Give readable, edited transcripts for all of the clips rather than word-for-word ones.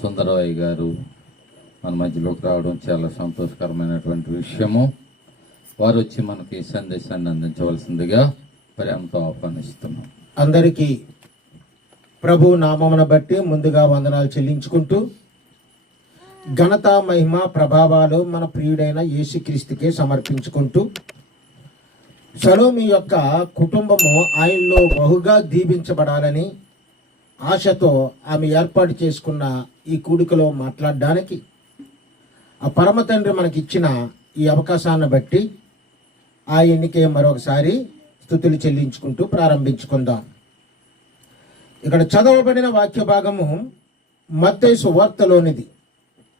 సుందరరాయ్ గారు మన మధ్యలోకి రావడం చాలా సంతోషకరమైనటువంటి విషయము. వారు వచ్చి మనకి సందేశాన్ని అందించవలసిందిగా ప్రేమతో ఆహ్వానిస్తున్నాం. అందరికీ ప్రభు నామమును బట్టి ముందుగా వందనాలు చెల్లించుకుంటూ, ఘనత మహిమ ప్రభావాలు మన ప్రియుడైన యేసుక్రీస్తుకే సమర్పించుకుంటూ, సలోమి యొక్క కుటుంబము ఆయనలో బహుగా దీవించబడాలని ఆశతో ఆమె ఏర్పాటు చేసుకున్న ఈ కూడికలో మాట్లాడడానికి ఆ పరమ తండ్రి మనకిచ్చిన ఈ అవకాశాన్ని బట్టి ఆయనకే మరొకసారి స్తుతులు చెల్లించుకుంటూ ప్రారంభించుకుందాం. ఇక్కడ చదవబడిన వాక్య భాగము మత్తయి సువార్తలోనిది.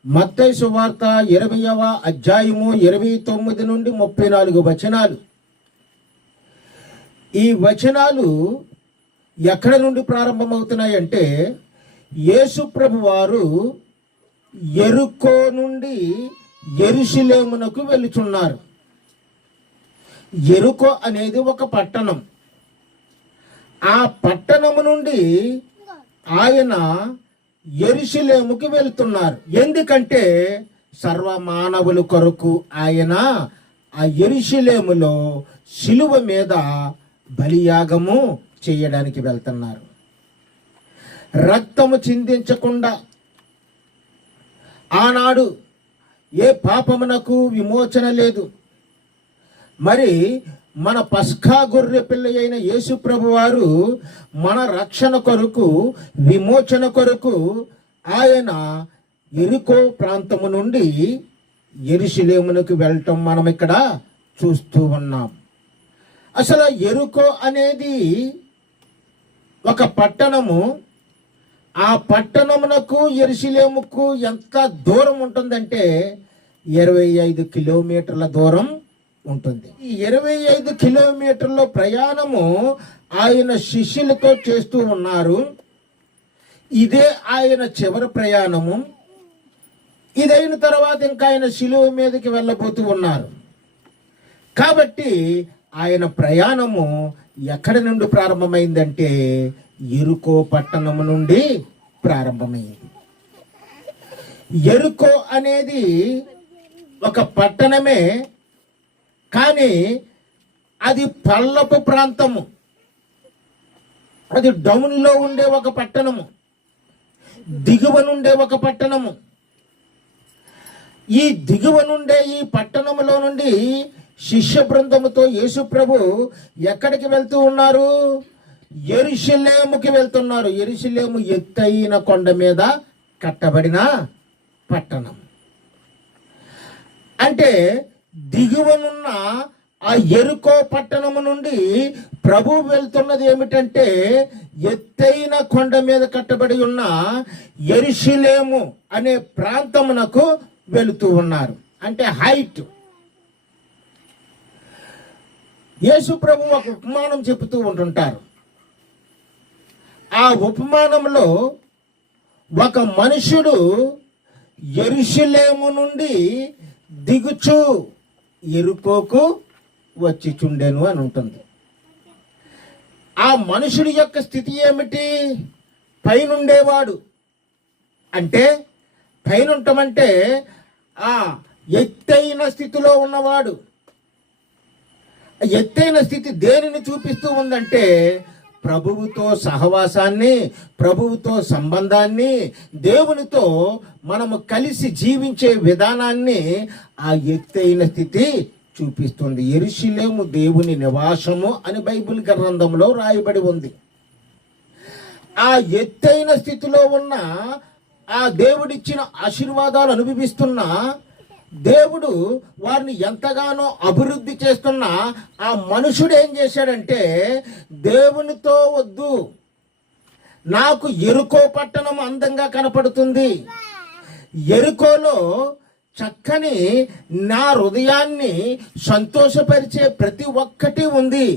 మత్తయి సువార్త 20వ అధ్యాయము 29 నుండి 34 వచనాలు. ఈ వచనాలు ఎక్కడ నుండి ప్రారంభమవుతున్నాయంటే, యేసు ప్రభు వారు యెరికో నుండి యెరూషలేమునకు వెళుచున్నారు. యెరికో అనేది ఒక పట్టణం. ఆ పట్టణము నుండి ఆయన యెరూషలేముకి వెళుతున్నారు. ఎందుకంటే సర్వమానవుల కొరకు ఆయన ఆ యెరూషలేములో శిలువ మీద బలియాగము చేయడానికి వెళ్తున్నారు. రక్తము చిందించకుండా ఆనాడు ఏ పాపమునకు విమోచన లేదు. మరి మన పస్కా గొర్రె పిల్ల అయిన యేసు ప్రభు వారు మన రక్షణ కొరకు, విమోచన కొరకు ఆయన యెరికో ప్రాంతము నుండి యెరూషలేమునకు వెళ్ళటం మనం ఇక్కడ చూస్తూ ఉన్నాం. అసలు యెరికో అనేది ఒక పట్టణము. ఆ పట్టణమునకు యెరూషలేముకు ఎంత దూరం ఉంటుందంటే 25 కిలోమీటర్ల దూరం ఉంటుంది. ఈ 25 కిలోమీటర్ల ప్రయాణము ఆయన శిష్యులతో చేస్తూ ఉన్నారు. ఇదే ఆయన చివరి ప్రయాణము. ఇదైన తర్వాత ఇంకా ఆయన శిలువ మీదకి వెళ్ళబోతూ ఉన్నారు. కాబట్టి ఆయన ప్రయాణము ఎక్కడి నుండి ప్రారంభమైందంటే యెరికో పట్టణము నుండి ప్రారంభమైంది. యెరికో అనేది ఒక పట్టణమే, కానీ అది పల్లపు ప్రాంతము. అది డౌన్లో ఉండే ఒక పట్టణము, దిగువ నుండే ఒక పట్టణము. ఈ దిగువ నుండే ఈ పట్టణములో నుండి శిష్య బృందముతో యేసు ప్రభు ఎక్కడికి వెళ్తూ ఉన్నారు? యెరూషలేముకి వెళ్తున్నారు. యెరూషలేము ఎత్తైన కొండ మీద కట్టబడిన పట్టణం. అంటే దిగువనున్న ఆ యెరికో పట్టణము నుండి ప్రభు వెళ్తున్నది ఏమిటంటే, ఎత్తైన కొండ మీద కట్టబడి ఉన్న యెరూషలేము అనే ప్రాంతమునకు వెళుతూ ఉన్నారు. అంటే హైట్. యేసు ప్రభు ఒక ఉపమానం చెబుతూ ఉంటుంటారు. ఆ ఉపమానంలో ఒక మనుషుడు యెరూషలేము నుండి దిగుచు యెరికోకు వచ్చి చుండెను అని ఉంటుంది. ఆ మనుషుడి యొక్క స్థితి ఏమిటి? పైనుండేవాడు. అంటే పైన ఉండటమంటే ఆ ఎత్తైన స్థితిలో ఉన్నవాడు. ఎత్తైన స్థితి దేనిని చూపిస్తూ ఉందంటే, ప్రభువుతో సహవాసాన్ని, ప్రభువుతో సంబంధాన్ని, దేవునితో మనము కలిసి జీవించే విధానాన్ని ఆ ఎత్తైన స్థితి చూపిస్తుంది. యెరూషలేము దేవుని నివాసము అని బైబిల్ గ్రంథంలో రాయబడి ఉంది. ఆ ఎత్తైన స్థితిలో ఉన్న ఆ దేవుడిచ్చిన ఆశీర్వాదాలు అనుభవిస్తున్న దేవుడు వారిని ఎంతగానో అభివృద్ధి చేస్తున్న ఆ మనుషుడు ఏం చేశాడంటే, దేవునితో వద్దు, నాకు యెరికో పట్టణం అందంగా కనపడుతుంది, యెరికోలో చక్కని నా హృదయాన్ని సంతోషపరిచే ప్రతి ఒక్కటి ఉంది,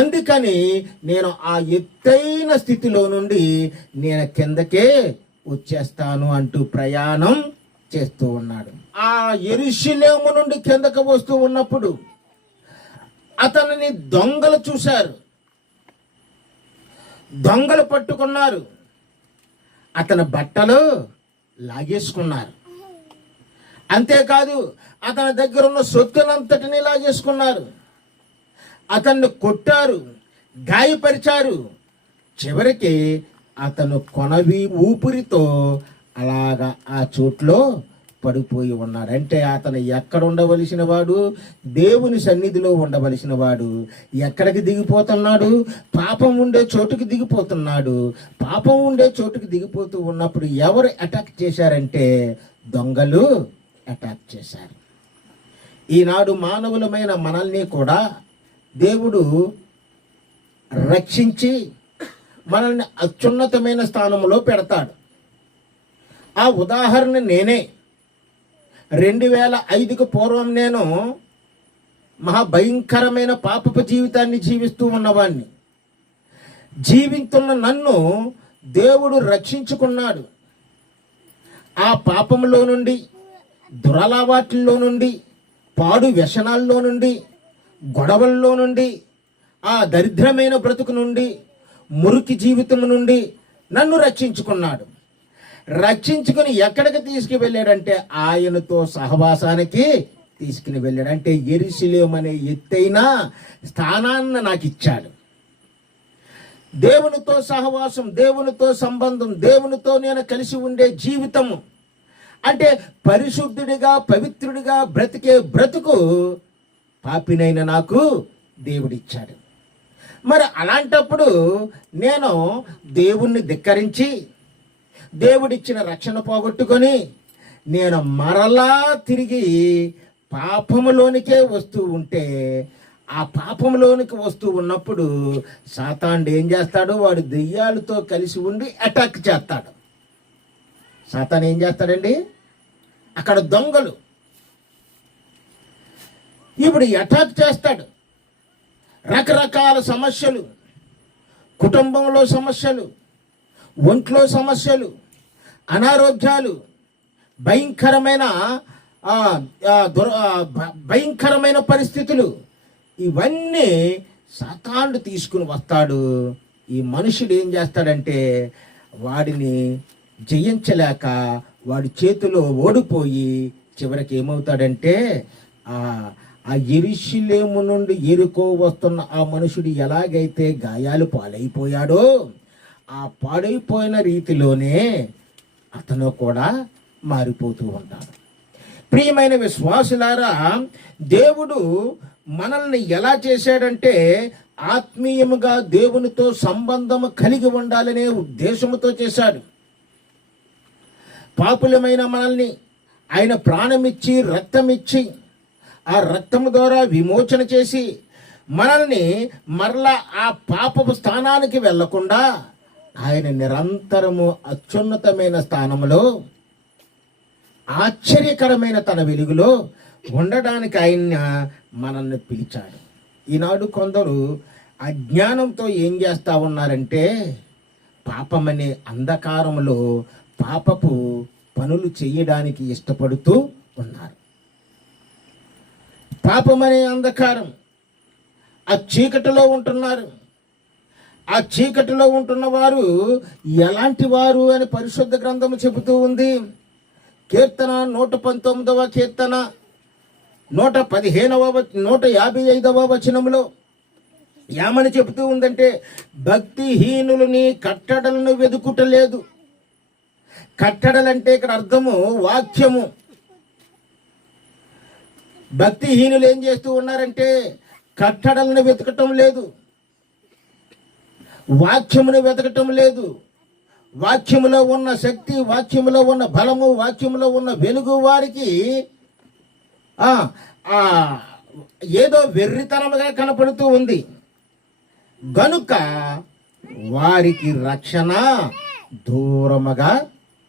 అందుకని నేను ఆ ఎత్తైన స్థితిలో నుండి నేను కిందకే వచ్చేస్తాను అంటూ ప్రయాణం చేస్తూ ఉన్నాడు. ఆ యెరూషలేము నుండి కిందకు వస్తూ ఉన్నప్పుడు అతనిని దొంగలు చూశారు, దొంగలు పట్టుకున్నారు. అతని బట్టలు లాగేసుకున్నారు. అంతేకాదు అతని దగ్గర ఉన్న సొత్తునంతటినీ లాగేసుకున్నారు. అతన్ని కొట్టారు, గాయపరిచారు. చివరికి అతను కొనవి ఊపిరితో అలాగా ఆ చోట్లో పడిపోయి ఉన్నాడు. అంటే అతను ఎక్కడ ఉండవలసిన వాడు? దేవుని సన్నిధిలో ఉండవలసిన వాడు ఎక్కడికి దిగిపోతున్నాడు? పాపం ఉండే చోటుకి దిగిపోతున్నాడు. పాపం ఉండే చోటుకి దిగిపోతూ ఉన్నప్పుడు ఎవరు అటాక్ చేశారంటే దొంగలు అటాక్ చేశారు. ఈనాడు మానవులమైన మనల్ని కూడా దేవుడు రక్షించి మనల్ని అత్యున్నతమైన స్థానంలో పెడతాడు. ఆ ఉదాహరణ నేనే. 2005కు పూర్వం నేను మహాభయంకరమైన పాపపు జీవితాన్ని జీవిస్తూ ఉన్నవాడిని. జీవిస్తున్న నన్ను దేవుడు రక్షించుకున్నాడు. ఆ పాపంలో నుండి, దురలవాట్లలో నుండి, పాడు వ్యసనాల్లో నుండి, గొడవల్లో నుండి, ఆ దరిద్రమైన బ్రతుకు నుండి, మురికి జీవితం నుండి నన్ను రక్షించుకున్నాడు. రక్షించుకుని ఎక్కడికి తీసుకువెళ్ళాడంటే ఆయనతో సహవాసానికి తీసుకుని వెళ్ళాడు. అంటే యెరూషలేము అనే ఎత్తైన స్థానాన్ని నాకు ఇచ్చాడు. దేవునితో సహవాసం, దేవునితో సంబంధం, దేవునితో నేను కలిసి ఉండే జీవితము, అంటే పరిశుద్ధుడిగా పవిత్రుడిగా బ్రతికే బ్రతుకు పాపినైన నాకు దేవుడిచ్చాడు. మరి అలాంటప్పుడు నేను దేవుణ్ణి ధిక్కరించి దేవుడిచ్చిన రక్షణ పోగొట్టుకొని నేను మరలా తిరిగి పాపములోనికే వస్తూ ఉంటే, ఆ పాపంలోనికి వస్తూ ఉన్నప్పుడు సాతానుడు ఏం చేస్తాడు? వాడు దెయ్యాలతో కలిసి ఉండి అటాక్ చేస్తాడు. సాతాను ఏం చేస్తాడండి? అక్కడ దొంగలు ఇప్పుడు అటాక్ చేస్తాడు. రకరకాల సమస్యలు, కుటుంబంలో సమస్యలు, ఒంట్లో సమస్యలు, అనారోగ్యాలు, భయంకరమైన పరిస్థితులు, ఇవన్నీ సాతానుడు తీసుకుని వస్తాడు. ఈ మనుషుడు ఏం చేస్తాడంటే వాడిని జయించలేక వాడి చేతిలో ఓడిపోయి చివరికి ఏమవుతాడంటే ఆ యెరూషలేము నుండి యెరికో వస్తున్న ఆ మనుషుడు ఎలాగైతే గాయాలు పాలైపోయాడో ఆ పాడైపోయిన రీతిలోనే అతను కూడా మారిపోతూ ఉంటాడు. ప్రియమైన విశ్వాసులారా, దేవుడు మనల్ని ఎలా చేశాడంటే ఆత్మీయముగా దేవునితో సంబంధం కలిగి ఉండాలనే ఉద్దేశంతో చేశాడు. పాపులమైన మనల్ని ఆయన ప్రాణమిచ్చి రక్తమిచ్చి ఆ రక్తము ద్వారా విమోచన చేసి మనల్ని మరలా ఆ పాపపు స్థానానికి వెళ్లకుండా ఆయన నిరంతరము అత్యున్నతమైన స్థానంలో ఆశ్చర్యకరమైన తన వెలుగులో ఉండడానికి ఆయన మనల్ని పిలిచాడు. ఈనాడు కొందరు అజ్ఞానంతో ఏం చేస్తూ ఉన్నారంటే పాపమనే అంధకారంలో పాపపు పనులు చేయడానికి ఇష్టపడుతూ ఉన్నారు. పాపమనే అంధకారం, ఆ చీకటిలో ఉంటున్నారు. ఆ చీకటిలో ఉంటున్న వారు ఎలాంటి వారు అని పరిశుద్ధ గ్రంథము చెబుతూ ఉంది. కీర్తన 119వ కీర్తన 155వ వచనంలో ఏమని చెబుతూ ఉందంటే, భక్తిహీనులని కట్టడలను వెదుకుటలేదు. కట్టడలంటే ఇక్కడ అర్థము వాక్యము. భక్తిహీనులు ఏం చేస్తూ ఉన్నారంటే కట్టడలను వెతకటం లేదు, వాక్యమును వెతకటం లేదు. వాక్యములో ఉన్న శక్తి, వాక్యములో ఉన్న బలము, వాక్యములో ఉన్న వెలుగు వారికి ఏదో వెర్రితనముగా కనపడుతూ ఉంది. గనుక వారికి రక్షణ దూరముగా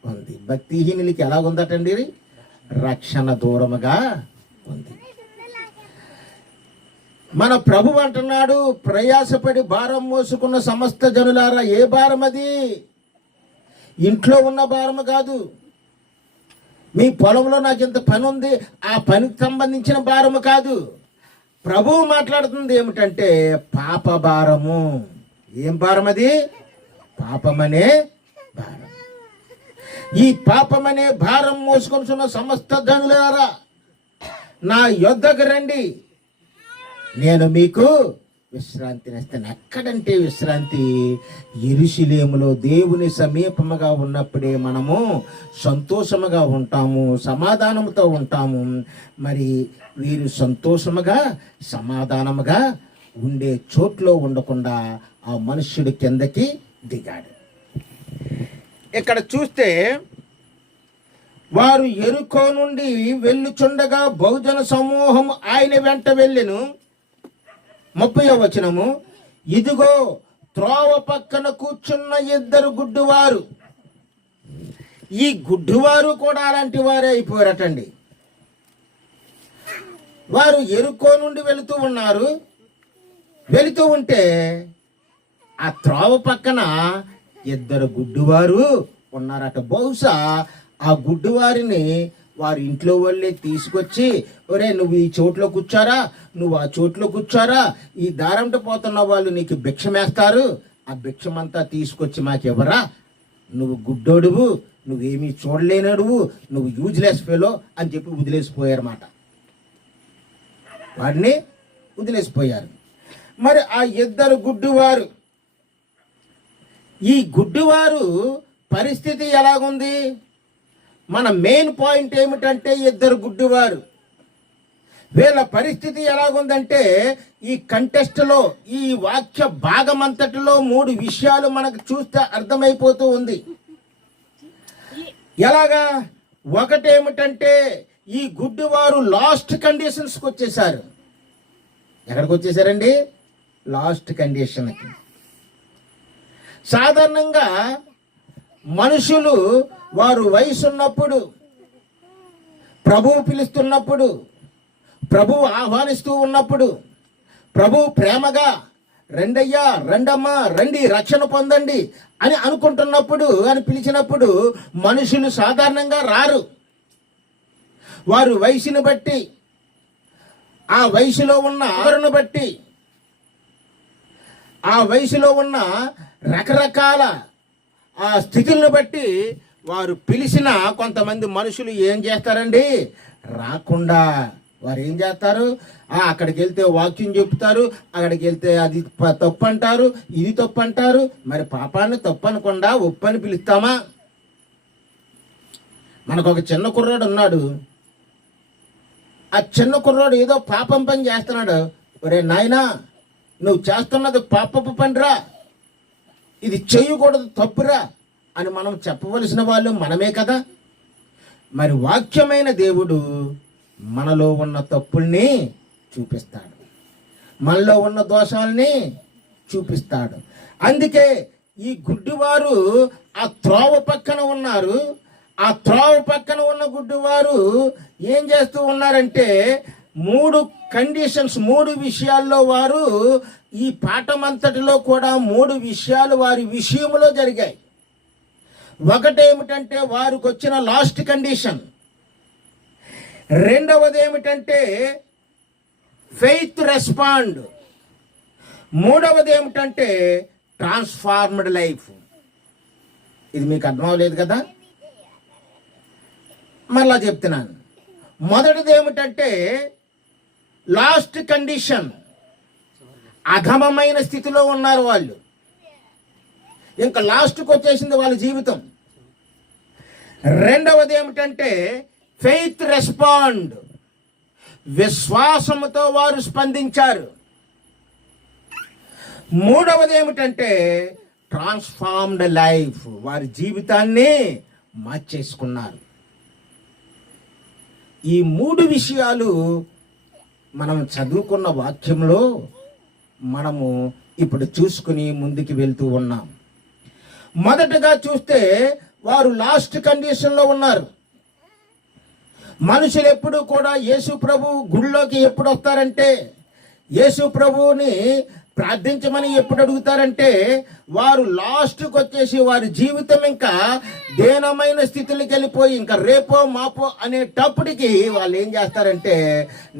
ఉంది. భక్తిహీనులకి ఎలాగుందటండి? రక్షణ దూరముగా ఉంది. మన ప్రభు అంటున్నాడు, ప్రయాసపడి భారం మోసుకున్న సమస్త జనులారా. ఏ భారం అది? ఇంట్లో ఉన్న భారము కాదు. మీ పొలంలో నాకు ఇంత పని ఉంది, ఆ పనికి సంబంధించిన భారము కాదు. ప్రభువు మాట్లాడుతుంది ఏమిటంటే పాప భారము. ఏం భారం అది? పాపమనే భారం. ఈ పాపమనే భారం మోసుకొనిచున్న సమస్త జనులారా నా యొద్దకు రండి, నేను మీకు విశ్రాంతినిస్తాను. ఎక్కడంటే విశ్రాంతి? యెరూషలేములో దేవుని సమీపముగా ఉన్నప్పుడే మనము సంతోషముగా ఉంటాము, సమాధానముతో ఉంటాము. మరి వీరు సంతోషముగా సమాధానముగా ఉండే చోట్లో ఉండకుండా ఆ మనుష్యుడు కిందకి దిగాడు. ఇక్కడ చూస్తే వారు యెరికో నుండి వెళ్ళుచుండగా బహుజన సమూహం ఆయన వెంట వెళ్ళెను. 30వ వచనము, ఇదిగో త్రోవ పక్కన కూర్చున్న 2 గుడ్డివారు. ఈ గుడ్డివారు కూడా అలాంటి వారే అయిపోయారటండి. వారు యెరికో నుండి వెళుతూ ఉన్నారు. వెళుతూ ఉంటే ఆ త్రోవ పక్కన 2 గుడ్డివారు ఉన్నారట. బహుశా ఆ గుడ్డివారిని వారి ఇంట్లో వాళ్ళే తీసుకొచ్చి, ఒరే నువ్వు ఈ చోట్లో కూర్చోరా, నువ్వు ఆ చోట్లో కూర్చోరా, ఈ దారంట పోతున్న వాళ్ళు నీకు భిక్షమేస్తారు, ఆ భిక్షమంతా తీసుకొచ్చి మాకెవరా, నువ్వు గుడ్డోడువు, నువ్వేమీ చూడలేనడువు, నువ్వు యూజ్లెస్ ఫెలో అని చెప్పి వదిలేసిపోయారన్నమాట. వాడిని వదిలేసిపోయారు. మరి ఆ 2 గుడ్డివారు, ఈ గుడ్డివారు పరిస్థితి ఎలాగుంది? మన మెయిన్ పాయింట్ ఏమిటంటే 2 గుడ్డివారు వీళ్ళ పరిస్థితి ఎలాగుందంటే, ఈ కంటెస్ట్లో ఈ వాక్య భాగమంతటిలో 3 విషయాలు మనకు చూస్తే అర్థమైపోతూ ఉంది. ఎలాగా? ఒకటేమిటంటే ఈ గుడ్డివారు లాస్ట్ కండిషన్స్కి వచ్చేసారు. ఎక్కడికి వచ్చేసారండి? లాస్ట్ కండిషన్కి. సాధారణంగా మనుషులు వారు వయసు ఉన్నప్పుడు, ప్రభువు పిలుస్తున్నప్పుడు, ప్రభువు ఆహ్వానిస్తూ ఉన్నప్పుడు, ప్రభువు ప్రేమగా రెండయ్యా రెండమ్మా రండి రక్షణ పొందండి అని అనుకుంటున్నప్పుడు, అని పిలిచినప్పుడు మనుషులు సాధారణంగా రారు. వారు వయసుని బట్టి, ఆ వయసులో ఉన్న ఆవరణను బట్టి, ఆ వయసులో ఉన్న రకరకాల ఆ స్థితులను బట్టి వారు పిలిచిన కొంతమంది మనుషులు ఏం చేస్తారండి? రాకుండా వారు ఏం చేస్తారు? అక్కడికి వెళ్తే వాక్యం చెప్తారు, అక్కడికి వెళ్తే అది తప్పు అంటారు, ఇది తప్పు అంటారు. మరి పాపాన్ని తప్పు అనకుండా ఒప్పు అని పిలుస్తామా? మనకు ఒక చిన్న కుర్రాడు ఉన్నాడు. ఆ చిన్న కుర్రాడు ఏదో పాపం పని చేస్తున్నాడు. ఒరే నాయనా, నువ్వు చేస్తున్నది పాపపు పనిరా, ఇది చేయకూడదు, తప్పురా అని మనం చెప్పవలసిన వాళ్ళు మనమే కదా. మరి వాక్యమైన దేవుడు మనలో ఉన్న తప్పుల్ని చూపిస్తాడు, మనలో ఉన్న దోషాలని చూపిస్తాడు. అందుకే ఈ గుడ్డివారు ఆ త్రోవ పక్కన ఉన్నారు. ఆ త్రోవ పక్కన ఉన్న గుడ్డివారు ఏం చేస్తూ ఉన్నారంటే, 3 కండిషన్స్, 3 విషయాల్లో వారు, ఈ పాఠమంతటిలో కూడా 3 విషయాలు వారి విషయంలో జరిగాయి. ఒకటేమిటంటే వారికి వచ్చిన లాస్ట్ కండిషన్. రెండవది ఏమిటంటే ఫెయిత్ రెస్పాండ్. మూడవది ఏమిటంటే ట్రాన్స్ఫార్మ్డ్ లైఫ్. ఇది మీకు అర్థం అవ్వలేదు కదా, మళ్ళా చెప్తున్నాను. మొదటిది ఏమిటంటే లాస్ట్ కండిషన్, అధమమైన స్థితిలో ఉన్నారు వాళ్ళు, ఇంకా లాస్ట్కి వచ్చేసింది వాళ్ళ జీవితం. రెండవది ఏమిటంటే ఫెయిత్ రెస్పాండ్, విశ్వాసముతో వారు స్పందించారు. మూడవది ఏమిటంటే ట్రాన్స్ఫార్మ్డ్ లైఫ్, వారి జీవితాన్ని మార్చేసుకున్నారు. ఈ 3 విషయాలు మనం చదువుకున్న వాక్యంలో మనము ఇప్పుడు చూసుకుని ముందుకు వెళ్తూ ఉన్నాం. మొదటగా చూస్తే వారు లాస్ట్ కండిషన్లో ఉన్నారు. మనుషులు ఎప్పుడు కూడా యేసు ప్రభు గుడిలోకి ఎప్పుడు వస్తారంటే, యేసు ప్రభువుని ప్రార్థించమని ఎప్పుడు అడుగుతారంటే, వారు లాస్ట్కి వచ్చేసి వారి జీవితం ఇంకా దీనమైన స్థితిలోకి వెళ్ళిపోయి ఇంకా రేపో మాపో అనేటప్పటికి వాళ్ళు ఏం చేస్తారంటే,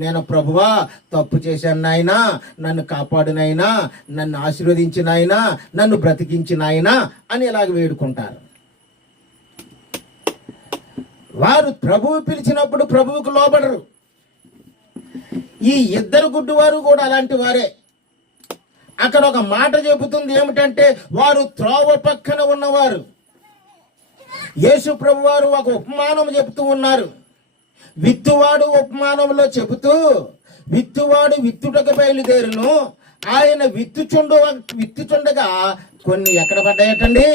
నేను ప్రభువా తప్పు చేశాను నాయనా, నన్ను కాపాడు నాయనా, నన్ను ఆశీర్వదించిన నాయనా, నన్ను బ్రతికించిన నాయనా అని ఇలాగ వేడుకుంటారు. వారు ప్రభువు పిలిచినప్పుడు ప్రభువుకు లోబడరు. ఈ ఇద్దరు గుడ్డివారు కూడా అలాంటి వారే. అక్కడ ఒక మాట చెబుతుంది ఏమిటంటే, వారు త్రోవ పక్కన ఉన్నవారు. యేసు ప్రభు వారు ఒక ఉపమానం చెబుతూ ఉన్నారు. విత్తువాడు ఉపమానంలో చెబుతూ, విత్తువాడు విత్తుటకు బయలుదేరును, ఆయన విత్తుచుండగా కొన్ని ఎక్కడ పడ్డాయటండి?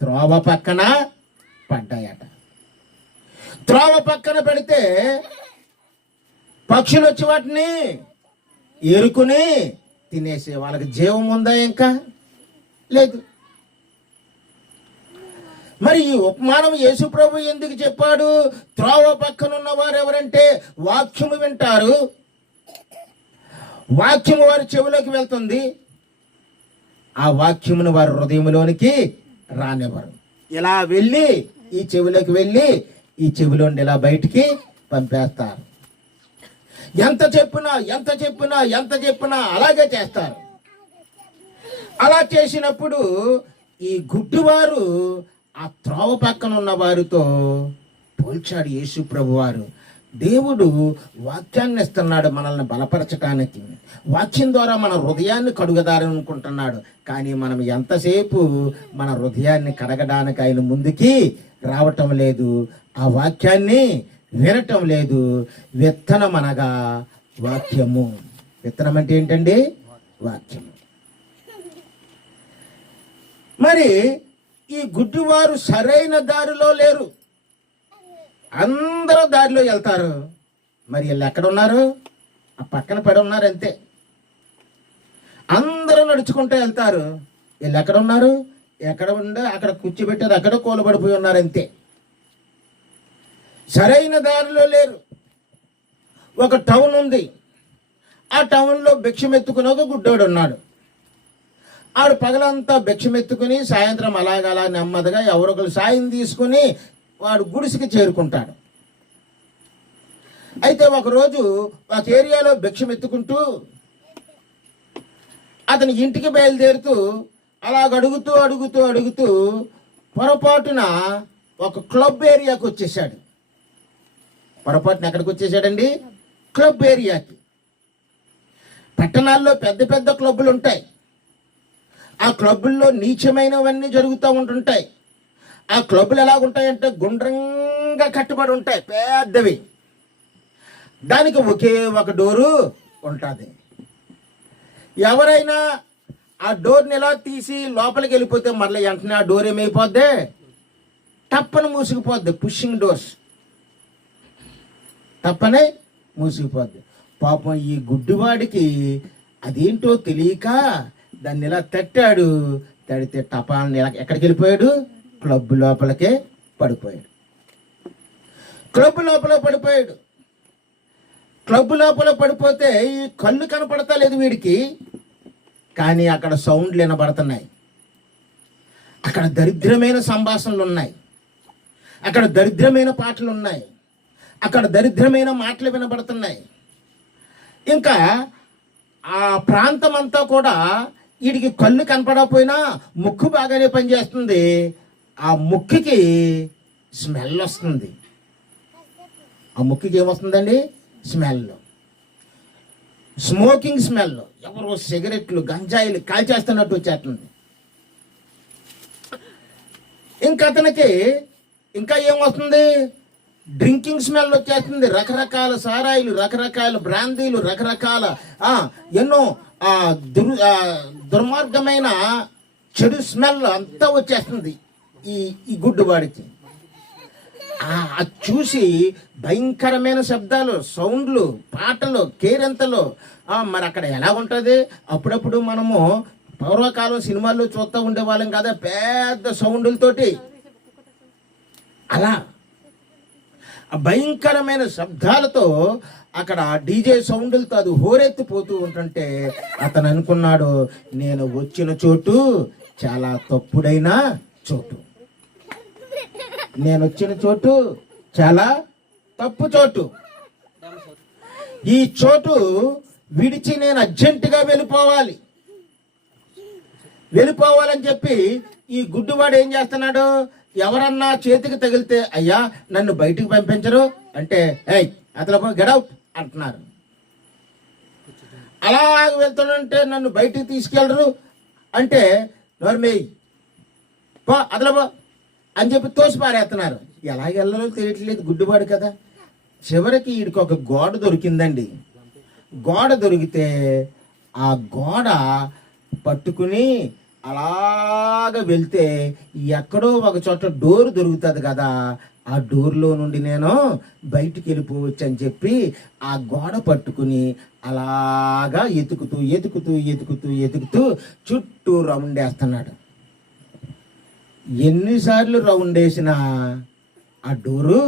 త్రోవ పక్కన పడ్డాయట. త్రోవ పక్కన పెడితే పక్షులు వచ్చి వాటిని ఏరుకుని తినేసే. వాళ్ళకి జీవం ఉందా? ఇంకా లేదు. మరి ఈ ఉపమానం యేసు ప్రభు ఎందుకు చెప్పాడు? త్రోవ పక్కన ఉన్నవారు ఎవరంటే వాక్యము వింటారు, వాక్యము వారి చెవిలోకి వెళ్తుంది, ఆ వాక్యమును వారి హృదయంలోనికి రానివ్వరు. ఇలా వెళ్ళి ఈ చెవిలోకి వెళ్ళి ఈ చెవిలోండి ఇలా బయటికి పంపేస్తారు. ఎంత చెప్పినా అలాగే చేస్తారు. అలా చేసినప్పుడు ఈ గుడ్డివారు ఆ త్రోవ పక్కన ఉన్న వారితో పోల్చాడు యేసు ప్రభు వారు. దేవుడు వాక్యాన్ని ఇస్తున్నాడు మనల్ని బలపరచటానికి. వాక్యం ద్వారా మన హృదయాన్ని కడుగదారనుకుంటున్నాడు. కానీ మనం ఎంతసేపు మన హృదయాన్ని కడగడానికి ఆయన ముందుకి రావటం లేదు, ఆ వాక్యాన్ని వినటం లేదు. విత్తనం అనగా వాక్యము. విత్తనం అంటే ఏంటండి? వాక్యము. మరి ఈ గుడ్డివారు సరైన దారిలో లేరు, అందరూ దారిలో వెళ్తారు. మరి వీళ్ళు ఎక్కడ ఉన్నారు? ఆ పక్కన పడి ఉన్నారు అంతే. అందరూ నడుచుకుంటూ వెళ్తారు. వీళ్ళు ఎక్కడ ఉన్నారు? ఎక్కడ ఉండే అక్కడ కూర్చోబెట్టారు, అక్కడ కూలబడిపోయి ఉన్నారు అంతే. సరైన దారిలో లేరు. ఒక టౌన్ ఉంది, ఆ టౌన్లో భిక్షమెత్తుకుని ఒక గుడ్డోడు ఉన్నాడు. ఆడు పగలంతా భిక్షమెత్తుకుని సాయంత్రం అలాగలా నెమ్మదిగా ఎవరొకరు సాయం తీసుకుని వాడు గుడిసికి చేరుకుంటాడు. అయితే ఒకరోజు ఒక ఏరియాలో భిక్షమెత్తుకుంటూ అతని ఇంటికి బయలుదేరుతూ అడుగుతూ పొరపాటున ఒక క్లబ్ ఏరియాకి వచ్చేసాడు. పొరపాటున ఎక్కడికి వచ్చేసాడండి? క్లబ్ ఏరియాకి. పట్టణాల్లో పెద్ద పెద్ద క్లబ్బులు ఉంటాయి. ఆ క్లబ్బుల్లో నీచమైనవన్నీ జరుగుతూ ఉంటుంటాయి. ఆ క్లబ్బులు ఎలాగుంటాయంటే గుండ్రంగా కట్టుబడి ఉంటాయి, పెద్దవి. దానికి ఒకే ఒక డోరు ఉంటుంది. ఎవరైనా ఆ డోర్ని ఎలా తీసి లోపలికి వెళ్ళిపోతే మళ్ళీ వెంటనే ఆ డోర్ ఏమైపోద్ది? తప్పని మూసుకుపోద్ది. Pushing doors తప్పనే మూసుకుపోద్ది. పాపం ఈ గుడ్డివాడికి అదేంటో తెలియక దాన్ని ఇలా తట్టాడు. తడితే టపాన్ని ఎక్కడికి వెళ్ళిపోయాడు? క్లబ్ లోపలికే పడిపోయాడు. క్లబ్ లోపల పడిపోతే ఈ కళ్ళు కనపడతా లేదు వీడికి, కానీ అక్కడ సౌండ్లు వినబడుతున్నాయి. అక్కడ దరిద్రమైన సంభాషణలు ఉన్నాయి, అక్కడ దరిద్రమైన పాటలు ఉన్నాయి, అక్కడ దరిద్రమైన మాటలు వినబడుతున్నాయి. ఇంకా ఆ ప్రాంతం అంతా కూడా వీడికి కళ్ళు కనపడకపోయినా ముక్కు బాగానే పనిచేస్తుంది. ఆ ముక్కుకి స్మెల్ వస్తుంది. ఆ ముక్కుకి ఏమొస్తుందండి? Smell, smoking smell. ఎవరో సిగరెట్లు గంజాయిలు కాల్చేస్తున్నట్టు వచ్చేస్తుంది. అతనికి ఇంకా ఏమొస్తుంది? డ్రింకింగ్ స్మెల్ వచ్చేస్తుంది. రకరకాల సారాయిలు, రకరకాల బ్రాందీలు, రకరకాల ఎన్నో దుర్మార్గమైన చెడు స్మెల్ అంతా వచ్చేస్తుంది ఈ గుడ్డువాడికి. అది చూసి భయంకరమైన శబ్దాలు, సౌండ్లు, పాటలు, కేరింతలు. మరి అక్కడ ఎలా ఉంటుంది? అప్పుడప్పుడు మనము పూర్వకాలం సినిమాల్లో చూస్తూ ఉండేవాళ్ళం కదా, పెద్ద సౌండ్లతోటి. అలా భయంకరమైన శబ్దాలతో అక్కడ డీజే సౌండ్లతో అది హోరెత్తిపోతూ ఉంటుంటే అతను అనుకున్నాడు, నేను వచ్చిన చోటు చాలా తప్పుడైన చోటు, నేను వచ్చిన చోటు చాలా తప్పు చోటు. ఈ చోటు విడిచి నేను అర్జెంటుగా వెళ్ళిపోవాలని చెప్పి ఈ గుడ్డివాడు ఏం చేస్తున్నాడు? ఎవరన్నా చేతికి తగిలితే అయ్యా నన్ను బయటికి పంపించరు అంటే ఏయ్ అతను గెడౌట్ అంటున్నారు. అలా వెళ్తానంటే నన్ను బయటికి తీసుకెళ్ళరు అంటే నోర్మేయ్ పో అదలబో అని చెప్పి తోసి పారేస్తున్నారు. ఎలాగ వెళ్ళాలో తెలియట్లేదు, గుడ్డివాడు కదా. చివరికి వీడికి ఒక గోడ దొరికిందండి. గోడ దొరికితే ఆ గోడ పట్టుకుని అలాగ వెళ్తే ఎక్కడో ఒక చోట డోర్ దొరుకుతుంది కదా, ఆ డోర్లో నుండి నేను బయటికి వెళ్ళిపోవచ్చు అని చెప్పి ఆ గోడ పట్టుకుని అలాగా ఎతుకుతూ ఎతుకుతూ ఎతుకుతూ ఎతుకుతూ చుట్టూ రౌండ్ వేస్తున్నాడు. ఎన్నిసార్లు రౌండ్ వేసినా ఆ డోరు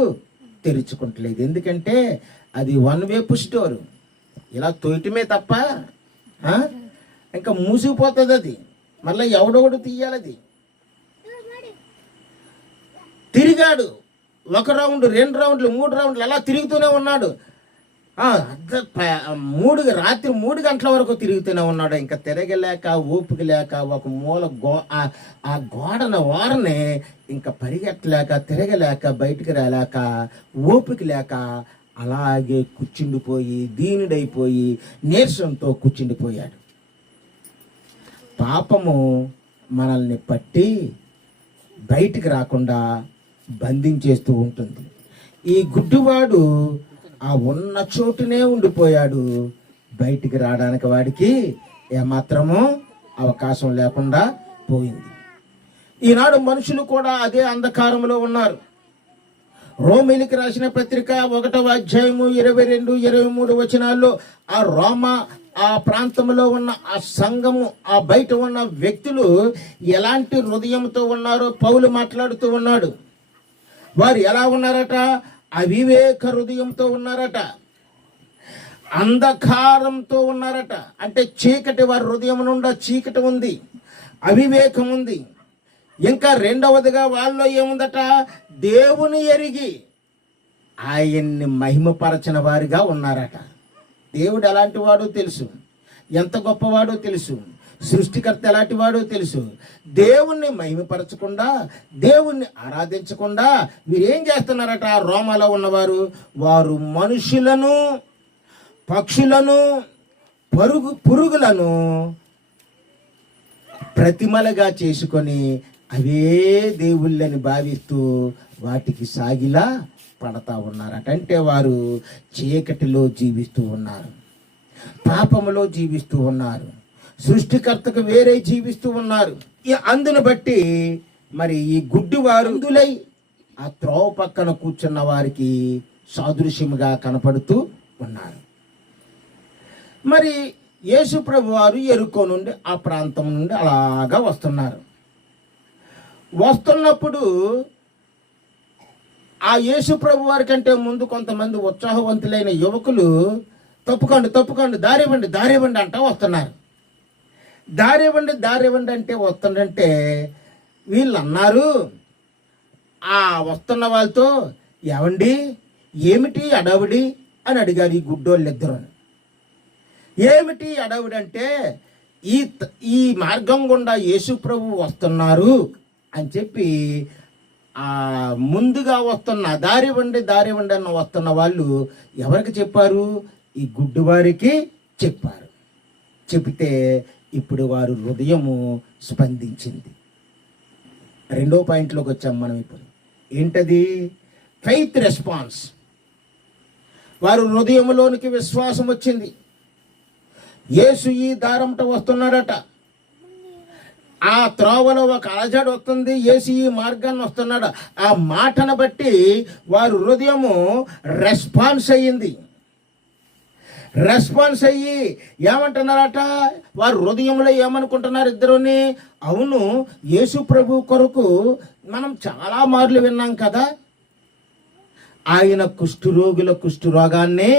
తెరుచుకుంటలేదు. ఎందుకంటే అది వన్ వే పుష్ డోరు, ఇలా తోయటమే తప్ప ఇంకా మూసిపోతుంది. అది మళ్ళీ ఎవడొకడు తీయాలి. అది తిరిగాడు, 1 రౌండ్ 2 రౌండ్లు 3 రౌండ్లు అలా తిరుగుతూనే ఉన్నాడు. రాత్రి 3 గంటల వరకు తిరుగుతూనే ఉన్నాడు. ఇంకా తిరగలేక ఓపిక లేక ఒక మూల ఆ గోడన వారని ఇంకా పరిగెట్టలేక తిరగలేక బయటికి రాలేక ఓపిక లేక అలాగే కూర్చుండిపోయి దీనుడైపోయి నీరసంతో కూర్చుండిపోయాడు. పాపము మనల్ని పట్టి బయటికి రాకుండా బంధించేస్తూ ఉంటుంది. ఈ గుడ్డివాడు ఆ ఉన్న చోటునే ఉండిపోయాడు. బయటికి రావడానికి వాడికి ఏమాత్రమూ అవకాశం లేకుండా పోయింది. ఈనాడు మనుషులు కూడా అదే అంధకారంలో ఉన్నారు. రోమీలికి రాసిన పత్రిక 1వ అధ్యాయము 22, 23 వచనాల్లో ఆ ప్రాంతంలో ఉన్న ఆ సంఘము, ఆ బయట ఉన్న వ్యక్తులు ఎలాంటి హృదయంతో ఉన్నారో పౌలు మాట్లాడుతూ ఉన్నాడు. వారు ఎలా ఉన్నారట? అవివేక హృదయంతో ఉన్నారట, అంధకారంతో ఉన్నారట. అంటే చీకటి, వారి హృదయం నుండి చీకటి ఉంది, అవివేకం ఉంది. ఇంకా రెండవదిగా వాళ్ళలో ఏముందట? దేవుని ఎరిగి ఆయన్ని మహిమపరచిన వారిగా ఉన్నారట. దేవుడు ఎలాంటి వాడో తెలుసు, ఎంత గొప్పవాడో తెలుసు, సృష్టికర్త ఎలాంటి వాడో తెలుసు. దేవుణ్ణి మహిమపరచకుండా, దేవుణ్ణి ఆరాధించకుండా వీరేం చేస్తున్నారట? రోమాలో ఉన్నవారు వారు మనుషులను, పక్షులను, పురుగులను ప్రతిమలుగా చేసుకొని అవే దేవుళ్ళని భావిస్తూ వాటికి సాగిలా పడతా ఉన్నారట. అంటే వారు చీకటిలో జీవిస్తూ ఉన్నారు, పాపములో జీవిస్తూ ఉన్నారు, సృష్టికర్తకు వేరే జీవిస్తూ ఉన్నారు. అందును బట్టి మరి ఈ గుడ్డివారు అందులై ఆ త్రోవ పక్కన కూర్చున్న వారికి సాదృశ్యముగా కనపడుతూ ఉన్నారు. మరి యేసు ప్రభు వారు యెరికో నుండి ఆ ప్రాంతం నుండి అలాగా వస్తున్నప్పుడు ఆ యేసు ప్రభు వారి కంటే ముందు కొంతమంది ఉత్సాహవంతులైన యువకులు తప్పుకోండి దారివ్వండి అంటూ వస్తున్నారు. దారివ్వండి అంటే వస్తుందంటే వీళ్ళు అన్నారు ఆ వస్తున్న వాళ్ళతో, ఏమండి ఏమిటి అడవుడి అని అడిగారు ఈ గుడ్డోళ్ళిద్దరు. ఏమిటి అడవుడి అంటే ఈ మార్గం గుండా యేసు ప్రభు వస్తున్నారు అని చెప్పి ముందుగా వస్తున్న దారివ్వండి అన్న వస్తున్న వాళ్ళు ఎవరికి చెప్పారు? ఈ గుడ్డివారికి చెప్పారు. చెబితే ఇప్పుడు వారు హృదయము స్పందించింది. 2వ పాయింట్లోకి వచ్చాం మనం. ఇప్పుడు ఏంటది? Faith response. వారు హృదయంలోనికి విశ్వాసం వచ్చింది. యేసు ఈ దారంట వస్తున్నాడట, ఆ త్రోవలో ఒక అలజడి వస్తుంది, యేసు ఈ మార్గాన్ని వస్తున్నాడు. ఆ మాటను బట్టి వారు హృదయము రెస్పాన్స్ అయ్యింది. రెస్పాన్స్ అయ్యి ఏమంటున్నారట? వారు హృదయంలో ఏమనుకుంటున్నారు ఇద్దరుని? అవును, యేసు ప్రభు కొరకు మనం చాలా మార్లు విన్నాం కదా, ఆయన కుష్ఠరోగుల కుష్ఠరోగాన్ని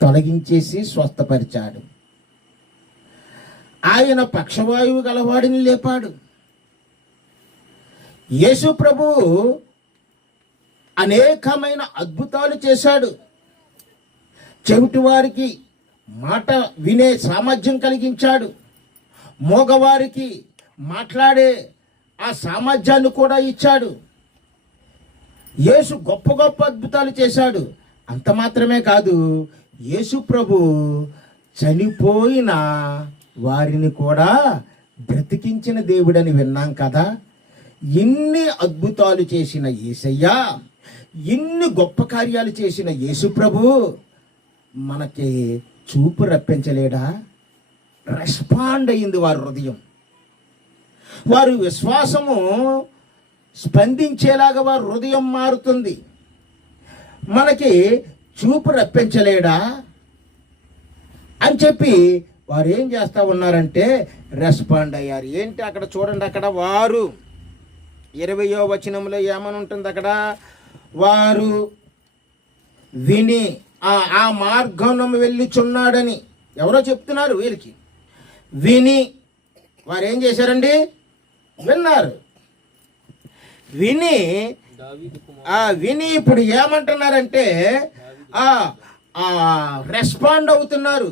తొలగించేసి స్వస్థపరిచాడు, ఆయన పక్షవాయువు గలవాడిని లేపాడు. యేసు ప్రభువు అనేకమైన అద్భుతాలు చేశాడు. చెవిటి వారికి మాట వినే సామర్థ్యం కలిగించాడు. మోగవారికి మాట్లాడే ఆ సామర్థ్యాన్ని కూడా ఇచ్చాడు. యేసు గొప్ప గొప్ప అద్భుతాలు చేశాడు. అంత మాత్రమే కాదు, యేసు ప్రభు చనిపోయిన వారిని కూడా బ్రతికించిన దేవుడని విన్నాం కదా. ఇన్ని అద్భుతాలు చేసిన యేసయ్య, ఇన్ని గొప్ప కార్యాలు చేసిన యేసు ప్రభు మనకి చూపు రప్పించలేడా? రెస్పాండ్ అయింది వారి హృదయం, వారి విశ్వాసము స్పందించేలాగా వారి హృదయం మారుతుంది. మనకి చూపు రప్పించలేడా అని చెప్పి వారు ఏం చేస్తూ ఉన్నారంటే రెస్పాండ్ అయ్యారు. ఏంటి అక్కడ చూడండి, అక్కడ వారు 20వ వచనంలో ఏమని ఉంటుంది అక్కడ, వారు విని ఆ మార్గం వెళ్ళుచున్నాడని ఎవరో చెప్తున్నారు వీరికి. విని వారు ఏం చేశారండి? విన్నారు. విని ఇప్పుడు ఏమంటున్నారంటే రెస్పాండ్ అవుతున్నారు.